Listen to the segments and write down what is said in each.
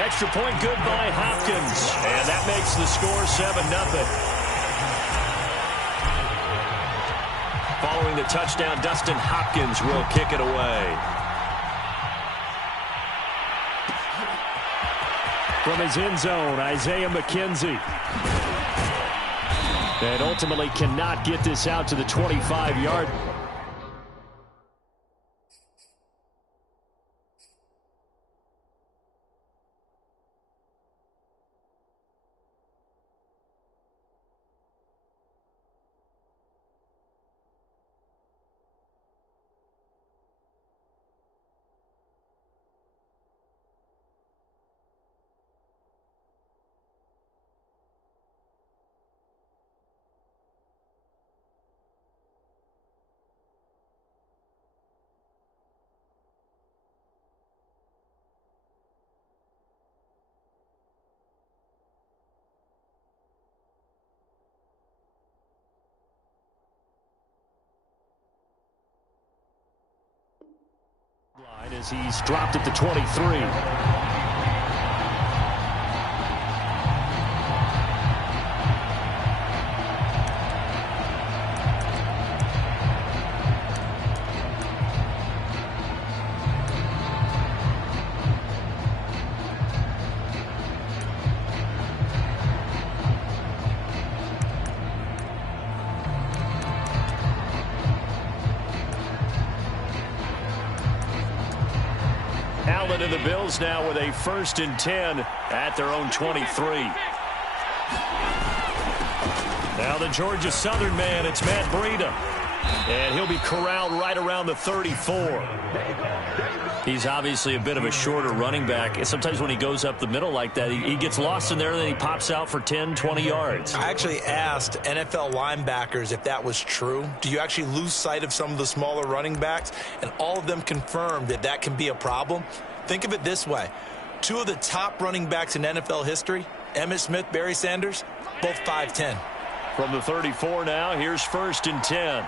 Extra point good by Hopkins. And that makes the score 7-0. Following the touchdown, Dustin Hopkins will kick it away. From his end zone, Isaiah McKenzie. And ultimately cannot get this out to the 25-yard. As he's dropped at the 23. And the Bills now with a 1st and 10 at their own 23. Now the Georgia Southern man, it's Matt Breida. And he'll be corralled right around the 34. He's obviously a bit of a shorter running back. And sometimes when he goes up the middle like that, he gets lost in there and then he pops out for 10, 20 yards. I actually asked NFL linebackers if that was true. Do you actually lose sight of some of the smaller running backs? And all of them confirmed that that can be a problem. Think of it this way. 2 of the top running backs in NFL history, Emmitt Smith, Barry Sanders, both 5'10". From the 34 now, here's 1st and 10.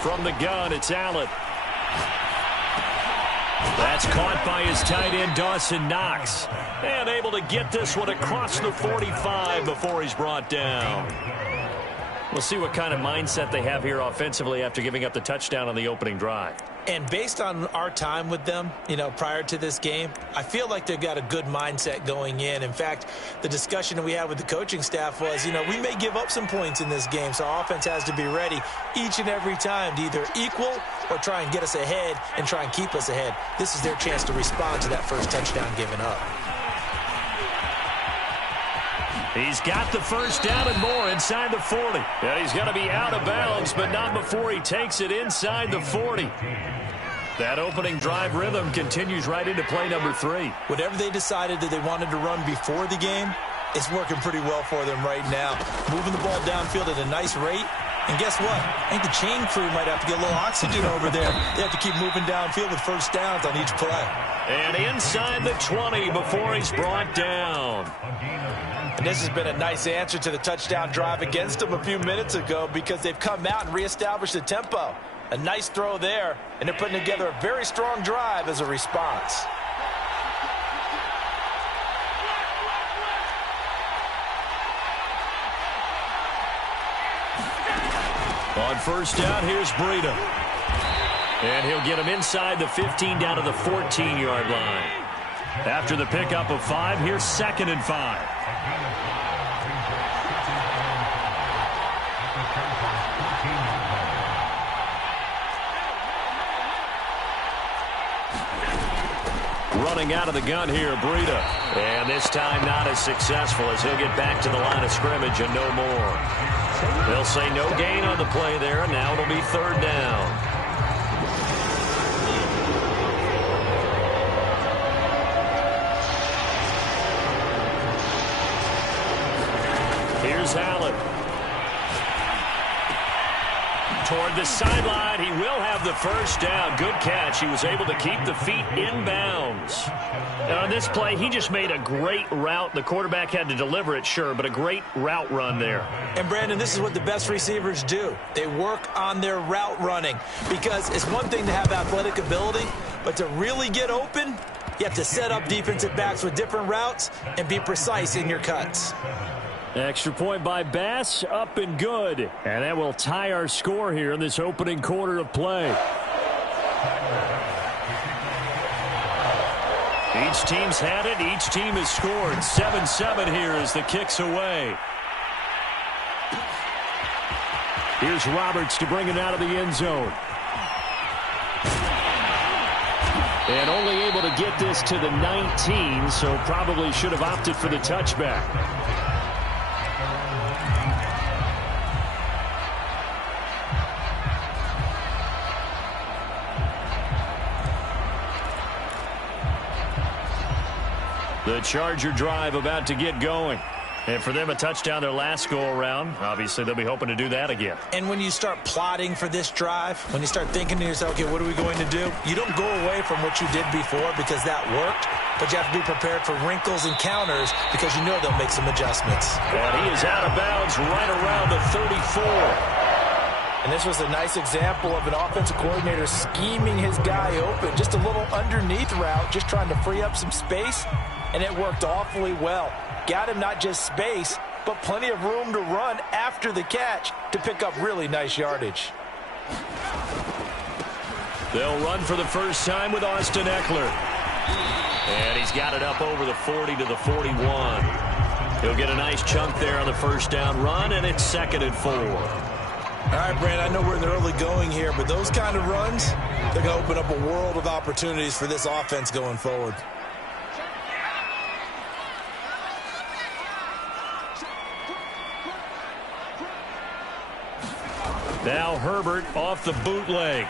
From the gun, it's Allen. That's caught by his tight end, Dawson Knox. And able to get this one across the 45 before he's brought down. We'll see what kind of mindset they have here offensively after giving up the touchdown on the opening drive. And based on our time with them, prior to this game, I feel like they've got a good mindset going in. In fact, the discussion that we had with the coaching staff was, we may give up some points in this game, so our offense has to be ready each and every time to either equal or try and get us ahead and try and keep us ahead. This is their chance to respond to that first touchdown given up. He's got the 1st down and more inside the 40. And he's going to be out of bounds, but not before he takes it inside the 40. That opening drive rhythm continues right into play number 3. Whatever they decided that they wanted to run before the game, it's working pretty well for them right now. Moving the ball downfield at a nice rate. And guess what? I think the chain crew might have to get a little oxygen over there. They have to keep moving downfield with 1st downs on each play. And inside the 20 before he's brought down. And this has been a nice answer to the touchdown drive against them a few minutes ago because they've come out and reestablished the tempo. A nice throw there, and they're putting together a very strong drive as a response. On 1st down, here's Breida. And he'll get him inside the 15 down to the 14-yard line. After the pickup of 5, here's 2nd and 5. Running out of the gun here, Breida. And this time not as successful as he'll get back to the line of scrimmage and no more. They'll say no gain on the play there, and now it'll be 3rd down. Here's Allen. toward the sideline. He will have the first down. Good catch. He was able to keep the feet in bounds. And on this play, he just made a great route. The quarterback had to deliver it, sure, but a great route run there. And, Brandon, this is what the best receivers do. They work on their route running because it's one thing to have athletic ability, but to really get open, you have to set up defensive backs with different routes and be precise in your cuts. Extra point by Bass, up and good. And that will tie our score here in this opening quarter of play. Each team's had it. Each team has scored. 7-7 here as the kick's away. Here's Roberts to bring it out of the end zone. And only able to get this to the 19, so probably should have opted for the touchback. The Charger drive about to get going. And for them, a touchdown their last go-around. Obviously, they'll be hoping to do that again. And when you start plotting for this drive, when you start thinking to yourself, okay, what are we going to do? You don't go away from what you did before because that worked, but you have to be prepared for wrinkles and counters because you know they'll make some adjustments. And he is out of bounds right around the 34. And this was a nice example of an offensive coordinator scheming his guy open. Just a little underneath route, just trying to free up some space, and it worked awfully well. Got him not just space, but plenty of room to run after the catch to pick up really nice yardage. They'll run for the first time with Austin Eckler. And he's got it up over the 40 to the 41. He'll get a nice chunk there on the first down run, and it's 2nd and 4. All right, Brand, I know we're in the early going here, but those kind of runs, they're going to open up a world of opportunities for this offense going forward. Now Herbert off the bootleg.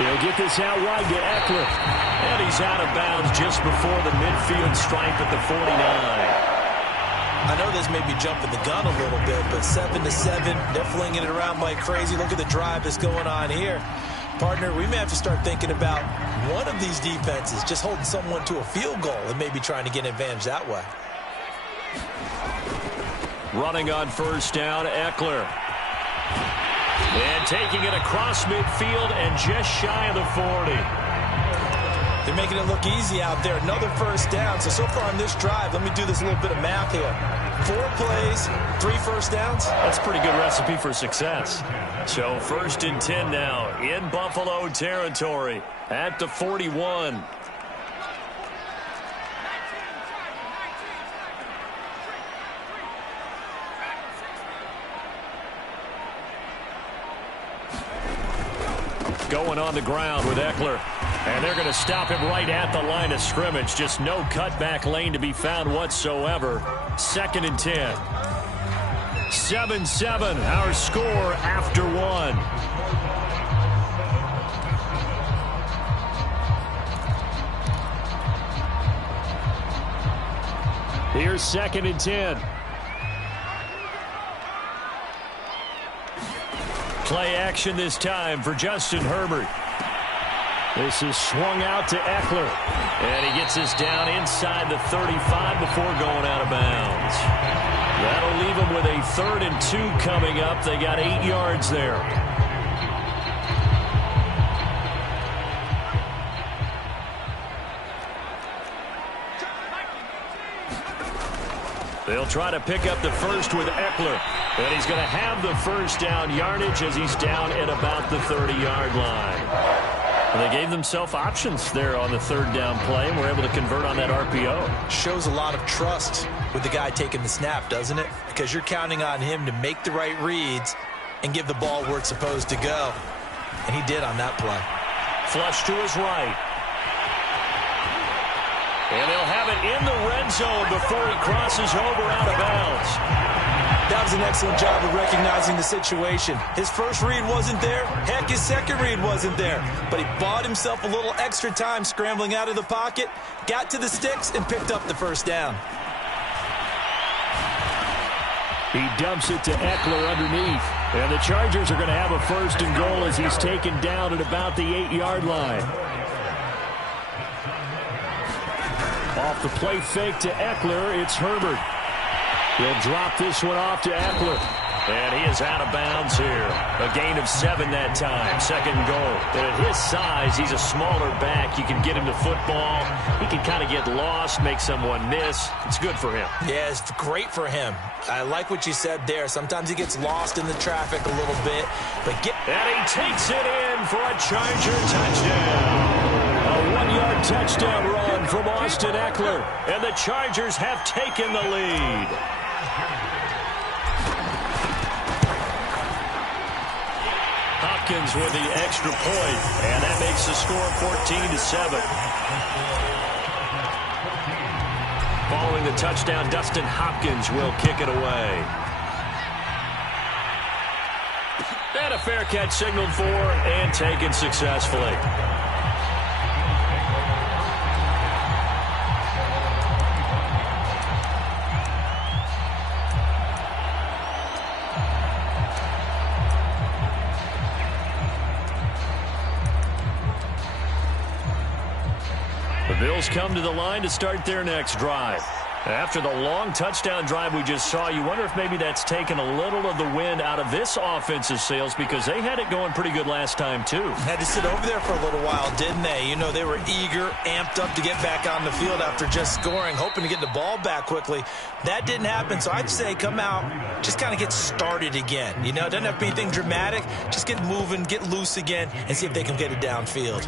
He'll get this out wide to Eckler. And he's out of bounds just before the midfield stripe at the 49. I know this may be jumping the gun a little bit, but 7-7, they're flinging it around like crazy. Look at the drive that's going on here. Partner, we may have to start thinking about one of these defenses just holding someone to a field goal and maybe trying to get an advantage that way. Running on first down, Eckler. And taking it across midfield and just shy of the 40. They're making it look easy out there. Another first down. So far on this drive, let me do this little bit of math here. 4 plays, 3 first downs. That's a pretty good recipe for success. So 1st and 10 now in Buffalo territory at the 41. Going on the ground with Eckler. And they're going to stop him right at the line of scrimmage. Just no cutback lane to be found whatsoever. 2nd and 10. 7-7, our score after 1. Here's 2nd and 10. Play action this time for Justin Herbert. This is swung out to Eckler. And he gets this down inside the 35 before going out of bounds. That'll leave him with a 3rd and 2 coming up. They got 8 yards there. They'll try to pick up the first with Eckler. And he's going to have the first down yardage as he's down at about the 30-yard line. And they gave themselves options there on the 3rd down play and were able to convert on that RPO. Shows a lot of trust with the guy taking the snap, doesn't it? Because you're counting on him to make the right reads and give the ball where it's supposed to go. And he did on that play. Flush to his right. And they'll have it in the red zone before he crosses over out of bounds. That was an excellent job of recognizing the situation. His first read wasn't there. Heck, his second read wasn't there. But he bought himself a little extra time scrambling out of the pocket, got to the sticks, and picked up the first down. He dumps it to Eckler underneath. And the Chargers are going to have a 1st and goal as he's taken down at about the 8-yard line. Off the play fake to Eckler, it's Herbert. He'll drop this one off to Eckler. And he is out of bounds here. A gain of 7 that time. 2nd and goal. And at his size, he's a smaller back. You can get him to football. He can kind of get lost, make someone miss. It's good for him. Yeah, it's great for him. I like what you said there. Sometimes he gets lost in the traffic a little bit. And he takes it in for a Charger touchdown. A 1-yard touchdown run from Austin Eckler. And the Chargers have taken the lead. Hopkins with the extra point, and that makes the score 14-7. Following the touchdown, Dustin Hopkins will kick it away. And a fair catch signaled for and taken successfully. Bills come to the line to start their next drive. After the long touchdown drive we just saw, you wonder if maybe that's taken a little of the wind out of this offensive sails because they had it going pretty good last time, too. Had to sit over there for a little while, didn't they? You know, they were eager, amped up to get back on the field after just scoring, hoping to get the ball back quickly. That didn't happen, so I'd say come out, just kind of get started again. You know, it doesn't have to be anything dramatic. Just get moving, get loose again, and see if they can get it downfield.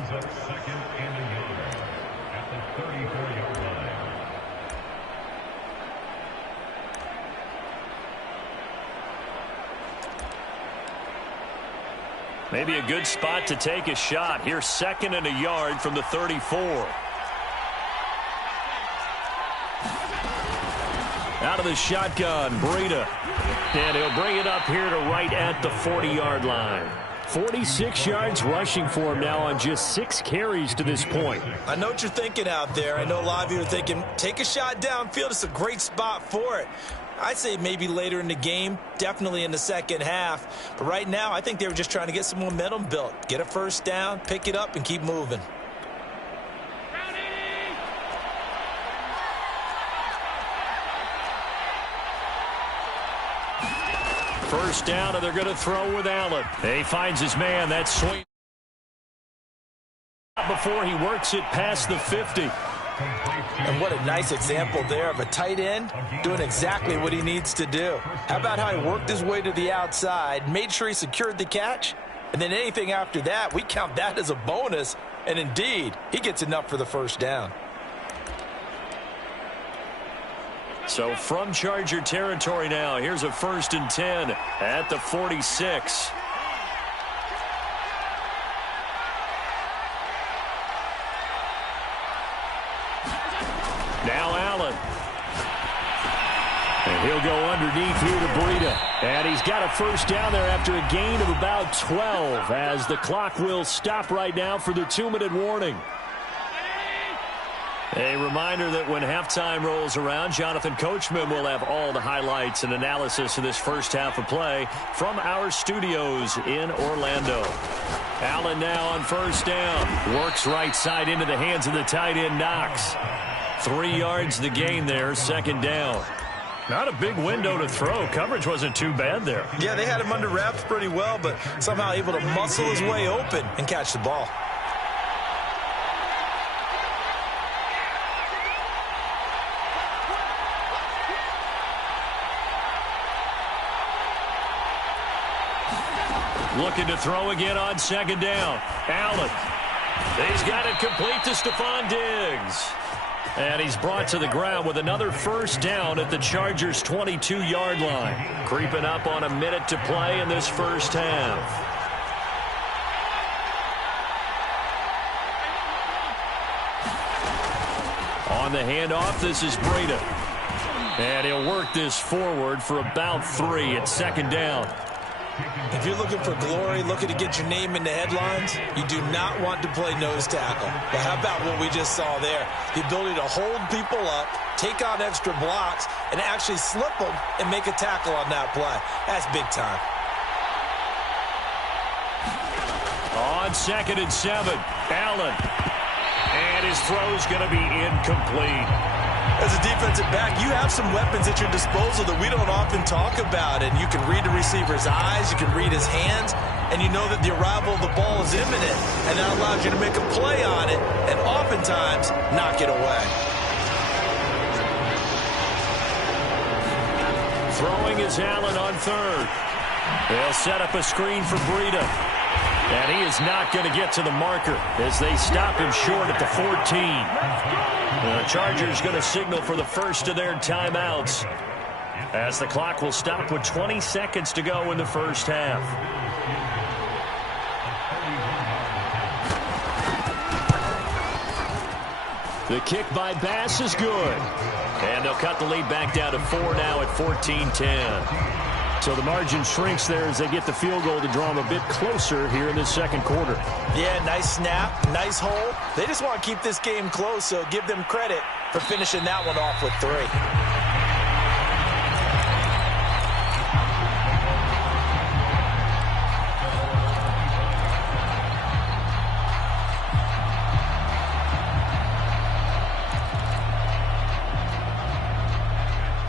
Maybe a good spot to take a shot. Here's 2nd and a yard from the 34. Out of the shotgun, Breida. And he'll bring it up here to right at the 40-yard line. 46 yards rushing for him now on just 6 carries to this point. I know what you're thinking out there. I know a lot of you are thinking, take a shot downfield. It's a great spot for it. I'd say maybe later in the game, definitely in the second half. But right now, I think they were just trying to get some momentum built. Get a 1st down, pick it up, and keep moving. First down, and they're going to throw with Allen. He finds his man. That swing before he works it past the 50. And what a nice example there of a tight end doing exactly what he needs to do. How about how he worked his way to the outside, made sure he secured the catch, and then anything after that, we count that as a bonus. And indeed, he gets enough for the 1st down. So from Charger territory now, here's a 1st and 10 at the 46. Now Allen. And he'll go underneath here to Breida. And he's got a 1st down there after a gain of about 12 as the clock will stop right now for the 2-minute warning. A reminder that when halftime rolls around, Jonathan Coachman will have all the highlights and analysis of this first half of play from our studios in Orlando. Allen now on 1st down. Works right side into the hands of the tight end, Knox. 3 yards the gain there, 2nd down. Not a big window to throw. Coverage wasn't too bad there. Yeah, they had him under wraps pretty well, but somehow able to muscle his way open and catch the ball. Looking to throw again on 2nd down. Allen. He's got it complete to Stephon Diggs. And he's brought to the ground with another 1st down at the Chargers' 22-yard line. Creeping up on a minute to play in this first half. On the handoff, this is Breida. And he'll work this forward for about 3 at 2nd down. If you're looking for glory, looking to get your name in the headlines, you do not want to play nose tackle. But how about what we just saw there? The ability to hold people up, take on extra blocks, and actually slip them and make a tackle on that play. That's big time. On 2nd and 7, Allen. And his throw's going to be incomplete. As a defensive back, you have some weapons at your disposal that we don't often talk about. And you can read the receiver's eyes, you can read his hands, and you know that the arrival of the ball is imminent. And that allows you to make a play on it and oftentimes knock it away. Throwing is Allen on 3rd. They'll set up a screen for Breida. And he is not going to get to the marker as they stop him short at the 14. The Chargers going to signal for the first of their timeouts as the clock will stop with 20 seconds to go in the first half. The kick by Bass is good. And they'll cut the lead back down to 4 now at 14-10. So the margin shrinks there as they get the field goal to draw them a bit closer here in this second quarter. Yeah, nice snap, nice hole. They just want to keep this game close, so give them credit for finishing that one off with 3.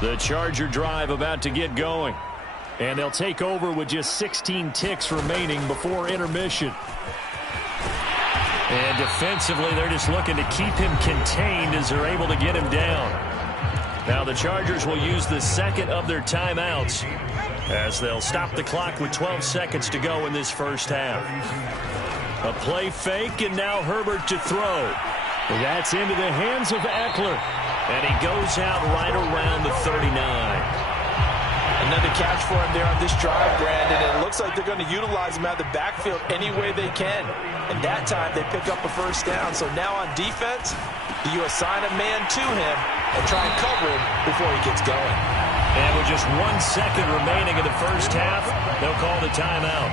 The Charger drive about to get going. And they'll take over with just 16 ticks remaining before intermission. And defensively, they're just looking to keep him contained as they're able to get him down. Now the Chargers will use the second of their timeouts as they'll stop the clock with 12 seconds to go in this first half. A play fake, and now Herbert to throw. That's into the hands of Eckler. And he goes out right around the 39. Another catch for him there on this drive, Brandon. And it looks like they're going to utilize him out of the backfield any way they can. And that time they pick up a first down. So now on defense, you assign a man to him and try and cover him before he gets going. And with just 1 second remaining in the first half, they'll call the timeout.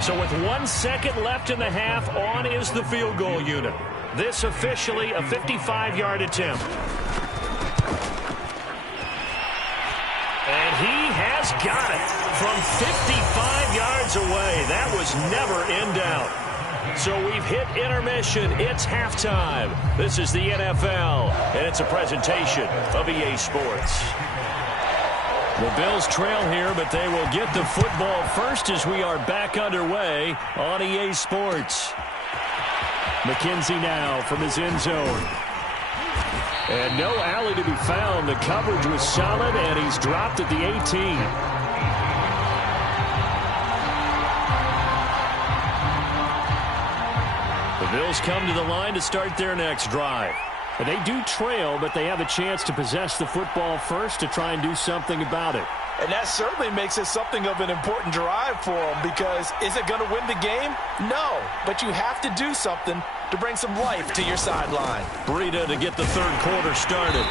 So with 1 second left in the half, on is the field goal unit. This officially a 55-yard attempt. And he has got it from 55 yards away. That was never in doubt. So we've hit intermission. It's halftime. This is the NFL, and it's a presentation of EA Sports. The Bills trail here, but they will get the football first as we are back underway on EA Sports. McKenzie now from his end zone. And no alley to be found. The coverage was solid, and he's dropped at the 18. The Bills come to the line to start their next drive. And they do trail, but they have a chance to possess the football first to try and do something about it. And that certainly makes it something of an important drive for them, because is it going to win the game? No, but you have to do something to bring some life to your sideline. Breida to get the third quarter started.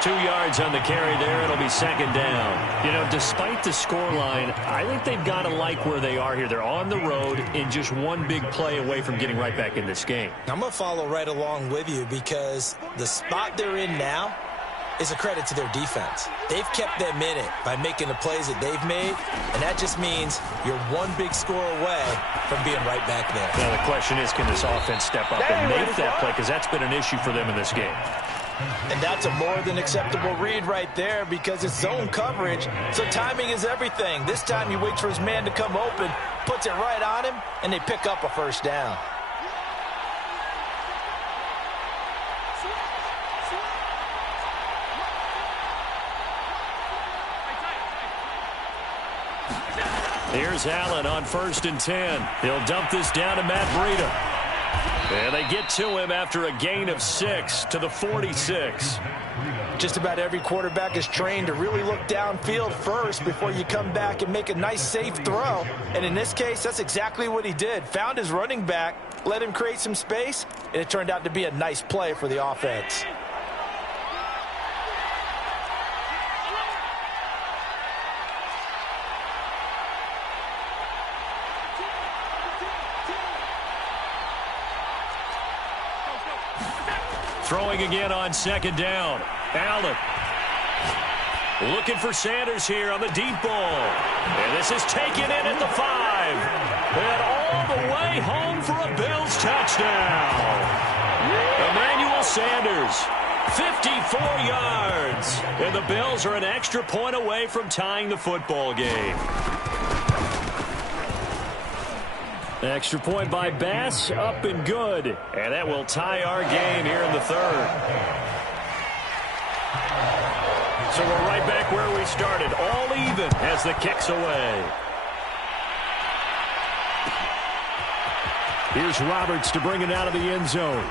2 yards on the carry there. It'll be second down. You know, despite the scoreline, I think they've got to like where they are here. They're on the road and just one big play away from getting right back in this game. I'm going to follow right along with you, because the spot they're in now is a credit to their defense. They've kept them in it by making the plays that they've made, and that just means you're one big score away from being right back there. Now the question is, can this offense step up and make that play, because that's been an issue for them in this game. And that's a more than acceptable read right there, because it's zone coverage, so timing is everything. This time he waits for his man to come open, puts it right on him, and they pick up a first down. Here's Allen on 1st and 10. He'll dump this down to Matt Breida. And they get to him after a gain of 6 to the 46. Just about every quarterback is trained to really look downfield first before you come back and make a nice, safe throw. And in this case, that's exactly what he did. Found his running back, let him create some space, and it turned out to be a nice play for the offense. Throwing again on second down. Allen looking for Sanders here on the deep ball. And this is taken in at the 5. And all the way home for a Bills touchdown. Emmanuel Sanders, 54 yards. And the Bills are an extra point away from tying the football game. Extra point by Bass, up and good. And that will tie our game here in the third. So we're right back where we started, all even as the kick's away. Here's Roberts to bring it out of the end zone.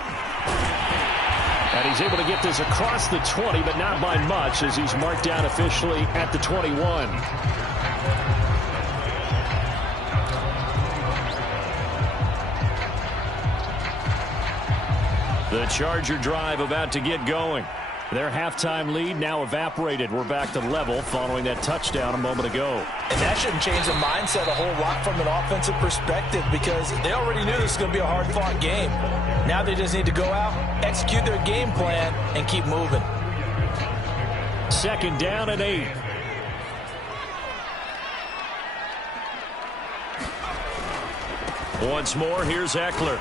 And he's able to get this across the 20, but not by much, as he's marked down officially at the 21. The Charger drive about to get going. Their halftime lead now evaporated. We're back to level following that touchdown a moment ago. And that shouldn't change the mindset a whole lot from an offensive perspective, because they already knew this was going to be a hard-fought game. Now they just need to go out, execute their game plan, and keep moving. 2nd down and 8. Once more, here's Eckler.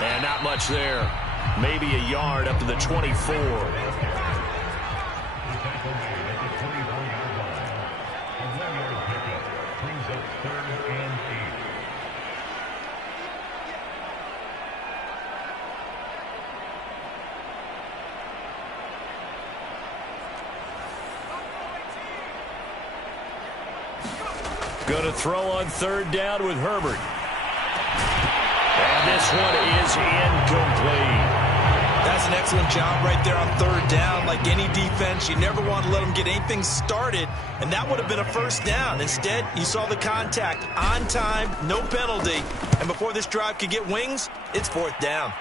And not much there. Maybe a yard up to the 24. Going to throw on 3rd down with Herbert. And this one is incomplete. That's an excellent job right there on 3rd down. Like any defense, you never want to let them get anything started, and that would have been a 1st down. Instead, you saw the contact on time, no penalty, and before this drive could get wings, it's 4th down.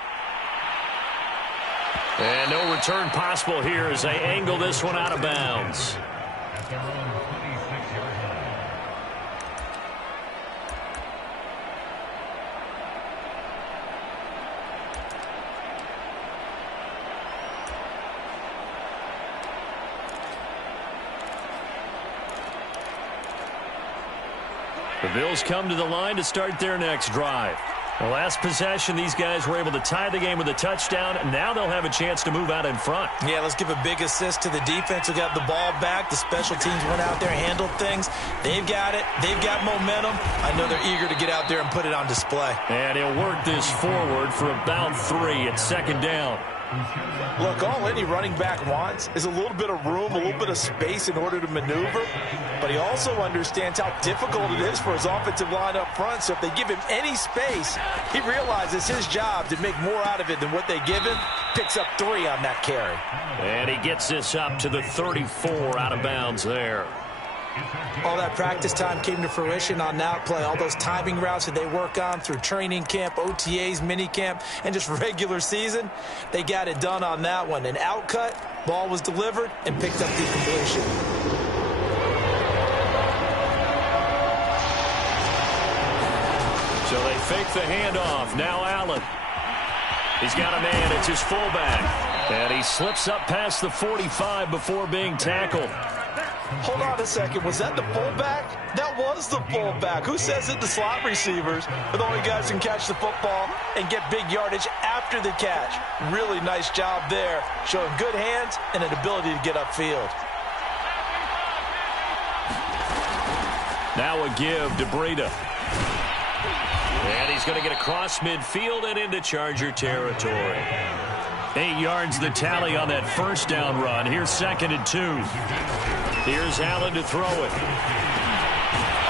And no return possible here as they angle this one out of bounds. The Bills come to the line to start their next drive. The last possession, these guys were able to tie the game with a touchdown, and now they'll have a chance to move out in front. Yeah, let's give a big assist to the defense who got the ball back. The special teams went out there, handled things. They've got it. They've got momentum. I know they're eager to get out there and put it on display. And he'll work this forward for about 3 at 2nd down. Look, all any running back wants is a little bit of room, a little bit of space in order to maneuver. But he also understands how difficult it is for his offensive line up front. So if they give him any space, he realizes his job to make more out of it than what they give him. Picks up 3 on that carry. And he gets this up to the 34 out of bounds there. All that practice time came to fruition on that play. All those timing routes that they work on through training camp, OTAs, minicamp, and just regular season, they got it done on that one. An outcut, ball was delivered, and picked up the completion. So they fake the handoff. Now Allen. He's got a man. It's his fullback. And he slips up past the 45 before being tackled. Hold on a second. Was that the fullback? That was the fullback. Who says that the slot receivers are the only guys who can catch the football and get big yardage after the catch? Really nice job there, showing good hands and an ability to get upfield. Now a give to Breida. And he's going to get across midfield and into Charger territory. 8 yards the tally on that 1st down run. Here's 2nd and 2. Here's Allen to throw it.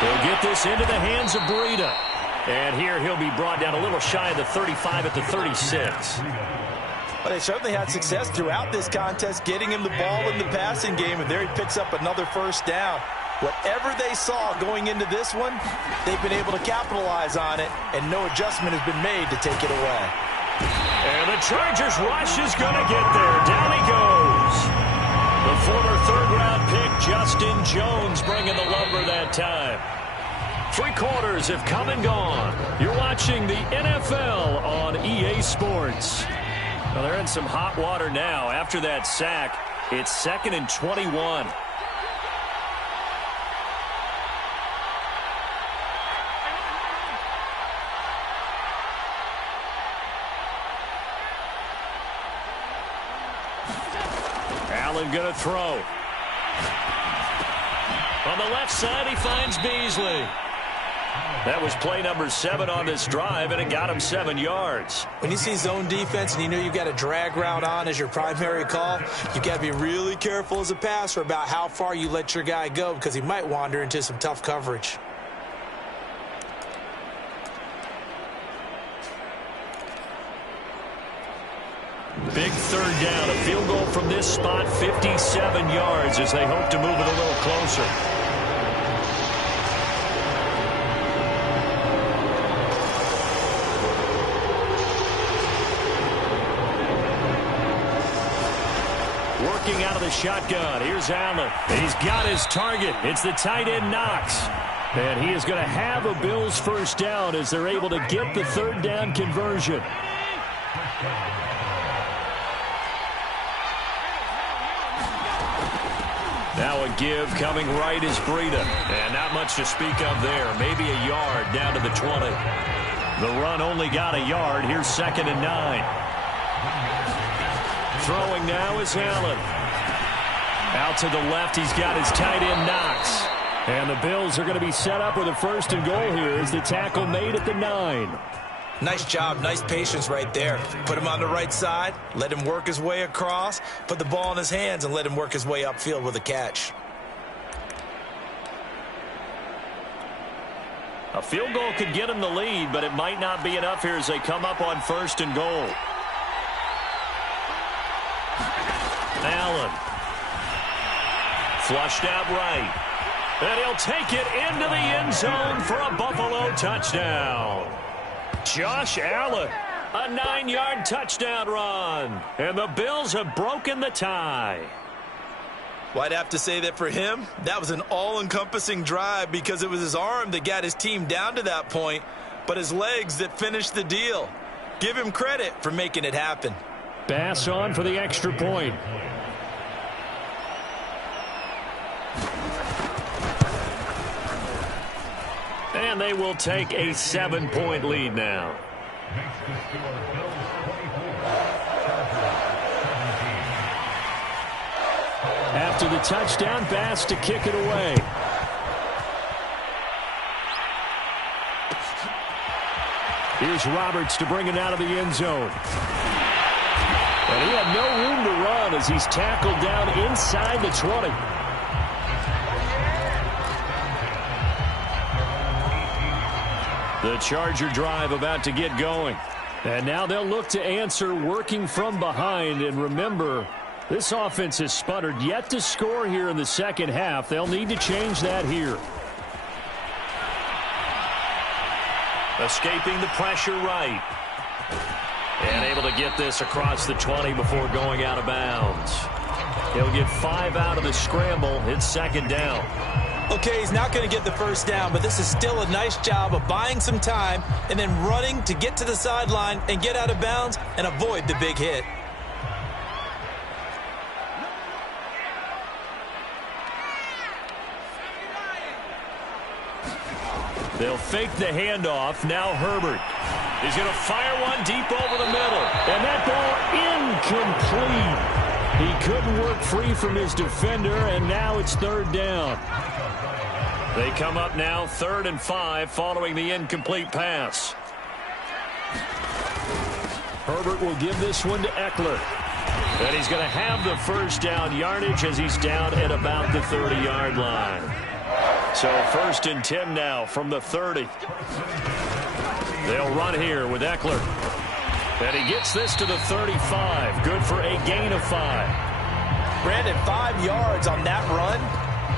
He'll get this into the hands of Breida. And here he'll be brought down a little shy of the 35 at the 36. Well, they certainly had success throughout this contest, getting him the ball in the passing game, and there he picks up another 1st down. Whatever they saw going into this one, they've been able to capitalize on it, and no adjustment has been made to take it away. And the Chargers rush is going to get there. Down he goes. The former 3rd-round pick, Justin Jones, bringing the lumber that time. 3 quarters have come and gone. You're watching the NFL on EA Sports. Well, they're in some hot water now. After that sack, it's 2nd and 21. going to throw. On the left side, he finds Beasley. That was play number 7 on this drive, and it got him 7 yards. When you see zone defense and you know you've got a drag route on as your primary call, you've got to be really careful as a passer about how far you let your guy go because he might wander into some tough coverage. Big third down. A field goal from this spot, 57 yards as they hope to move it a little closer. Working out of the shotgun. Here's Allen. He's got his target. It's the tight end Knox. And he is going to have a Bills first down as they're able to get the third down conversion. Now a give coming right is Breida. And not much to speak of there. Maybe a yard down to the 20. The run only got a yard. Here's 2nd and 9. Throwing now is Allen. Out to the left, he's got his tight end Knox. And the Bills are going to be set up with a 1st and goal here as the tackle made at the 9. Nice job, nice patience right there. Put him on the right side, let him work his way across, put the ball in his hands, and let him work his way upfield with a catch. A field goal could get him the lead, but it might not be enough here as they come up on 1st and goal. Allen. Flushed out right. And he'll take it into the end zone for a Buffalo touchdown. Josh Allen, a 9-yard touchdown run. And the Bills have broken the tie. Well, I'd have to say that for him, that was an all-encompassing drive because it was his arm that got his team down to that point, but his legs that finished the deal. Give him credit for making it happen. Pass on for the extra point. And they will take a 7-point lead now. After the touchdown pass to kick it away. Here's Roberts to bring it out of the end zone. And he had no room to run as he's tackled down inside the 20. The Charger drive about to get going. And now they'll look to answer working from behind. And remember, this offense has sputtered yet to score here in the second half. They'll need to change that here. Escaping the pressure right. And able to get this across the 20 before going out of bounds. He'll get 5 out of the scramble. It's 2nd down. Okay, he's not going to get the first down, but this is still a nice job of buying some time and then running to get to the sideline and get out of bounds and avoid the big hit. They'll fake the handoff. Now Herbert is going to fire one deep over the middle. And that ball incomplete. He couldn't work free from his defender, and now it's 3rd down. They come up now 3rd and 5 following the incomplete pass. Herbert will give this one to Eckler. And he's going to have the first down yardage as he's down at about the 30-yard line. So 1st and 10 now from the 30. They'll run here with Eckler. And he gets this to the 35. Good for a gain of 5. Brandon, 5 yards on that run.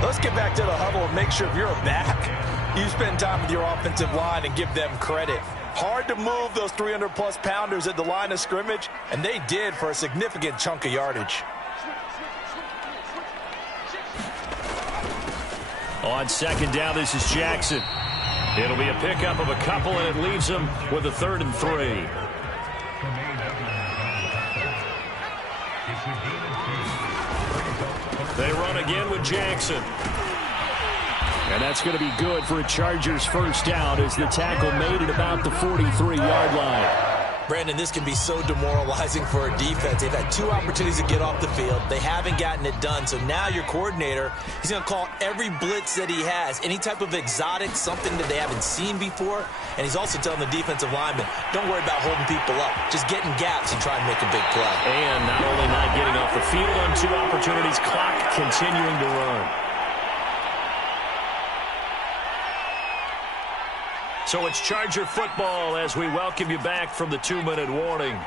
Let's get back to the huddle and make sure if you're a back, you spend time with your offensive line and give them credit. Hard to move those 300-plus pounders at the line of scrimmage, and they did for a significant chunk of yardage. On 2nd down, this is Jackson. It'll be a pickup of a couple, and it leaves him with a 3rd and 3. They run again with Jackson. And that's going to be good for a Chargers first down as the tackle made at about the 43-yard line. Brandon, this can be so demoralizing for a defense. They've had 2 opportunities to get off the field. They haven't gotten it done. So now your coordinator, he's going to call every blitz that he has, any type of exotic, something that they haven't seen before. And he's also telling the defensive linemen, don't worry about holding people up. Just get in gaps and try and make a big play. And not only not getting off the field on 2 opportunities, clock continuing to run. So it's Charger football as we welcome you back from the 2-minute warning.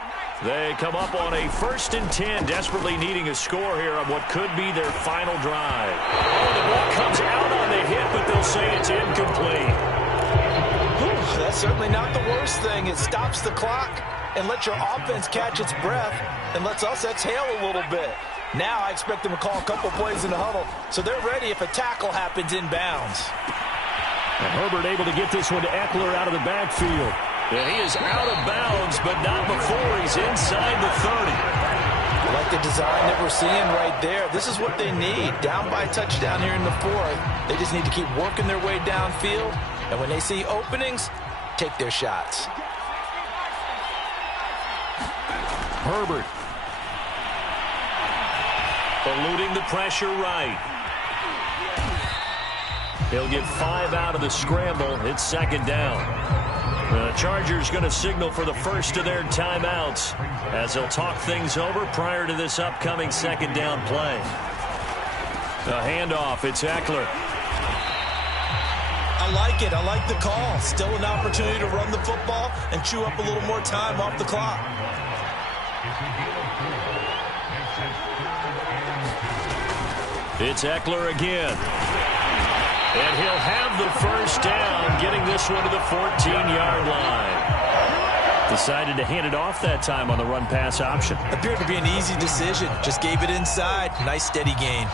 They come up on a 1st and 10, desperately needing a score here on what could be their final drive. Oh, the ball comes out on the hit, but they'll say it's incomplete. That's certainly not the worst thing. It stops the clock and lets your offense catch its breath and lets us exhale a little bit. Now I expect them to call a couple plays in the huddle, so they're ready if a tackle happens inbounds. And Herbert able to get this one to Eckler out of the backfield. And he is out of bounds, but not before he's inside the 30. I like the design that we're seeing right there. This is what they need. Down by a touchdown here in the 4th. They just need to keep working their way downfield. And when they see openings, take their shots. Herbert. Eluding the pressure right. He'll get 5 out of the scramble. It's 2nd down. The Chargers going to signal for the first of their timeouts as they'll talk things over prior to this upcoming 2nd down play. The handoff, it's Eckler. I like it. I like the call. Still an opportunity to run the football and chew up a little more time off the clock. It's Eckler again. And he'll have the first down, getting this one to the 14-yard line. Decided to hand it off that time on the run-pass option. Appeared to be an easy decision. Just gave it inside. Nice steady gain.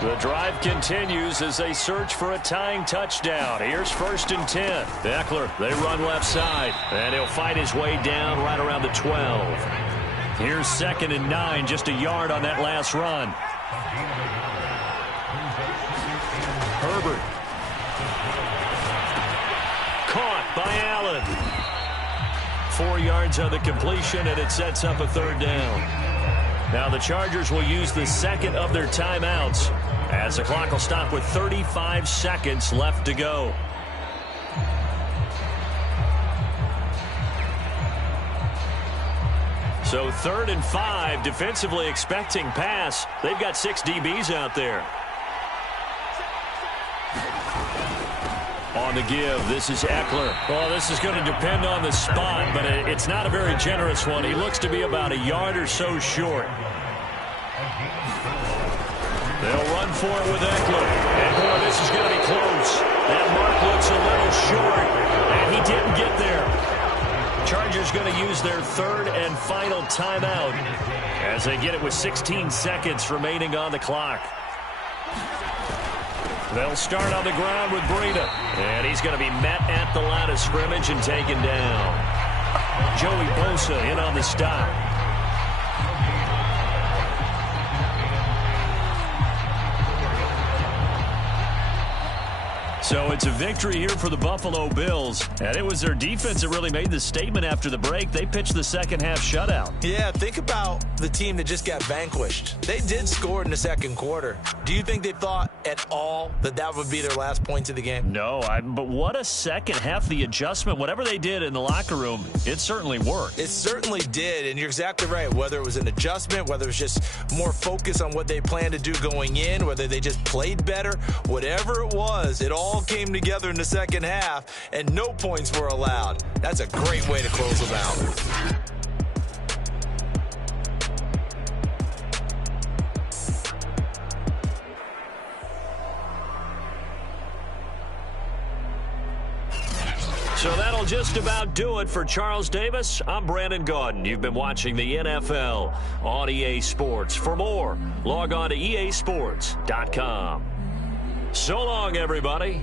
The drive continues as they search for a tying touchdown. Here's 1st and 10. Eckler, they run left side, and he'll fight his way down right around the 12. Here's 2nd and 9, just a yard on that last run. Herbert. Caught by Allen. 4 yards on the completion, and it sets up a 3rd down. Now the Chargers will use the 2nd of their timeouts as the clock will stop with 35 seconds left to go. So 3rd and 5, defensively expecting pass. They've got 6 DBs out there. On the give, this is Eckler. Well, this is going to depend on the spot, but it's not a very generous one. He looks to be about a yard or so short. They'll run for it with Eckler. And, boy, this is going to be close. That mark looks a little short, and he didn't get there. Chargers going to use their 3rd and final timeout as they get it with 16 seconds remaining on the clock. They'll start on the ground with Breida. And he's going to be met at the line of scrimmage and taken down. Joey Bosa in on the stop. So it's a victory here for the Buffalo Bills. And it was their defense that really made the statement after the break. They pitched the second-half shutout. Yeah, think about the team that just got vanquished. They did score in the 2nd quarter. Do you think they thought at all that that would be their last points of the game? No, but what a second half. The adjustment, whatever they did in the locker room, it certainly worked. It certainly did, and you're exactly right. Whether it was an adjustment, whether it was just more focus on what they planned to do going in, whether they just played better, whatever it was, it all came together in the 2nd half, and no points were allowed. That's a great way to close them out. So that'll just about do it for Charles Davis. I'm Brandon Gaudin. You've been watching the NFL on EA Sports. For more, log on to easports.com. So long, everybody.